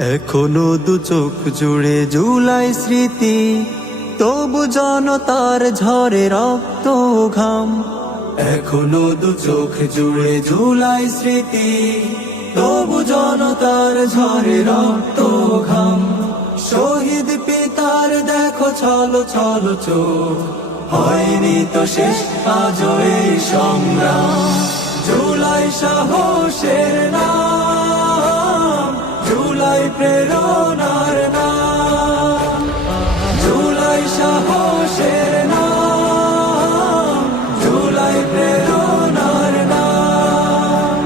এখনো দু চোখ জুড়ে জুলাই স্মৃতি, তবু জনতার ঝরে রক্ত ঘাম। এখনো দু চোখ জুড়ে জুলাই স্মৃতি, তবু জনতার ঝরে রক্ত ঘাম। শহীদ পিতার দেখো ছলো ছলো চোখ, হয়নি তো শেষ আজও এই সংগ্রাম। জুলাই সাহসের নাম, জুলাই প্রেরণার নাম, জুলাই সাহসের নাম, জুলাই প্রেরণার নাম।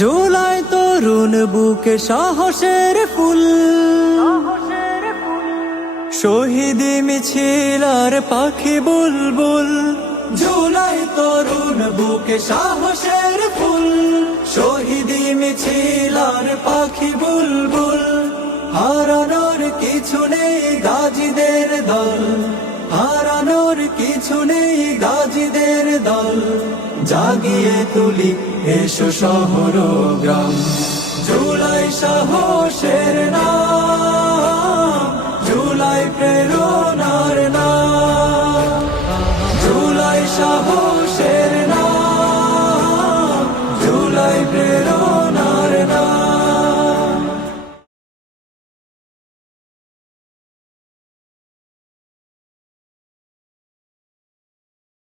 জুলাই তরুণ বুকে সাহসের ফুল, শহীদি মিছিল আর পাখি বুলবুল। জুলাই তরুণ বুকে সাহসের ফুল, শহীদি মিছিল আর পাখি বুলবুল। হারানোর কিছু নেই গাজীদের দল, হারানোর কিছু নেই গাজীদের দল। জাগিয়ে তুলি এসো শহর ও গ্রাম, জুলাই সাহসের নাম।